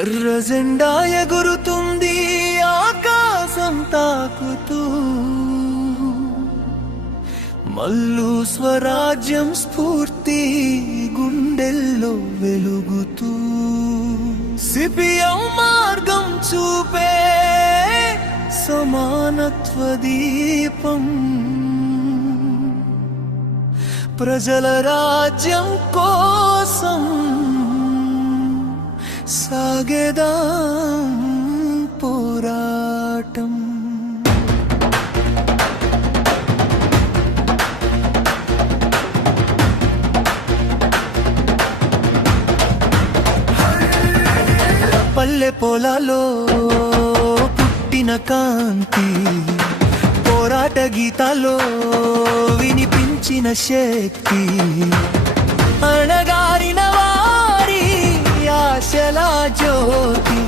ఎర్ర జెండా ఎగురుతుంది ఆకాశం తాకుతూ, మల్లు స్వరాజ్యం స్ఫూర్తి గుండెల్లో వెలుగుతూ, సిపిఎం మార్గం చూపే సమానత్వ దీపం, ప్రజల రాజ్యం కోసం సాగేదాం పోరాటం. పల్లె పొలాలో పుట్టిన కాంతి, పోరాట గీతాల్లో వినిపించిన శక్తి, అణగారిన వారి ఆశల జ్యోతి,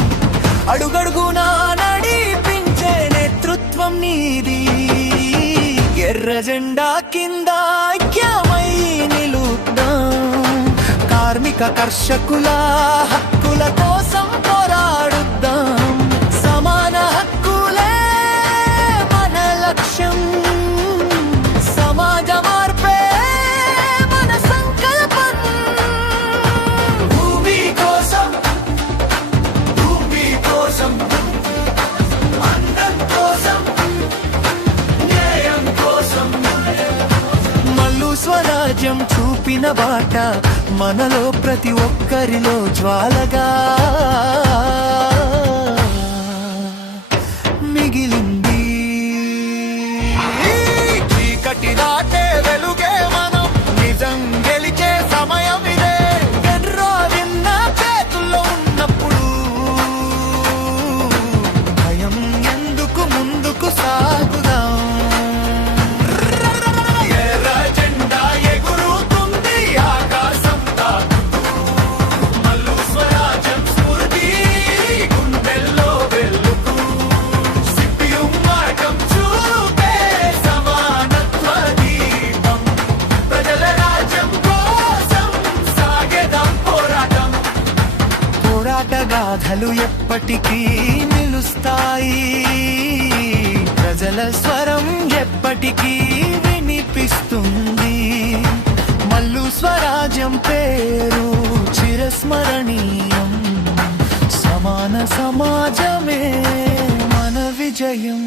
అడుగడుగునా నడిపించే నేతృత్వం నీది. ఎర్ర జెండా కింద ఐక్యమై నిలుద్దాం, కార్మిక కర్షకుల హక్కుల కోసం పోరాడుద్దాం. సమాన హక్కులే మన లక్ష్యం, సమాజ మార్పే మన సంకల్పం. భూమి కోసం, భూమి కోసం, అందం కోసం, న్యాయం కోసం. మల్లు స్వరాజ్యం చూపిన బాట మనలో ప్రతి ఒక్కరిలో జ్వాలగా మిగిలింది. చీకటి దాటే వెలుగే మనం, నిజం గెలిచే సమయం ఇదే. ఎర్రా విన్న చేతుల్లో ఉన్నప్పుడు భయం ఎందుకు, ముందుకు సాగుదాం. ఎర్ర జెండా ఎగురుతుంది ఆకాశం తాకుతూ, మల్లు స్వరాజ్యం స్ఫూర్తి గుండెల్లో వెలుగు, సిపిఎం మార్గం చూపే సమానత్వ దీపం, ప్రజల రాజ్యం కోసం సాగేదాం పోరాటం. పోరాట గాథలు ఎప్పటికీ నిలుస్తాయి, ప్రజల స్వరం ఎప్పటికీ వినిపిస్తుంది. మల్లు స్వరాజ్యం పేరు చిరస్మరణీయం, సమాన సమాజమే మన విజయం.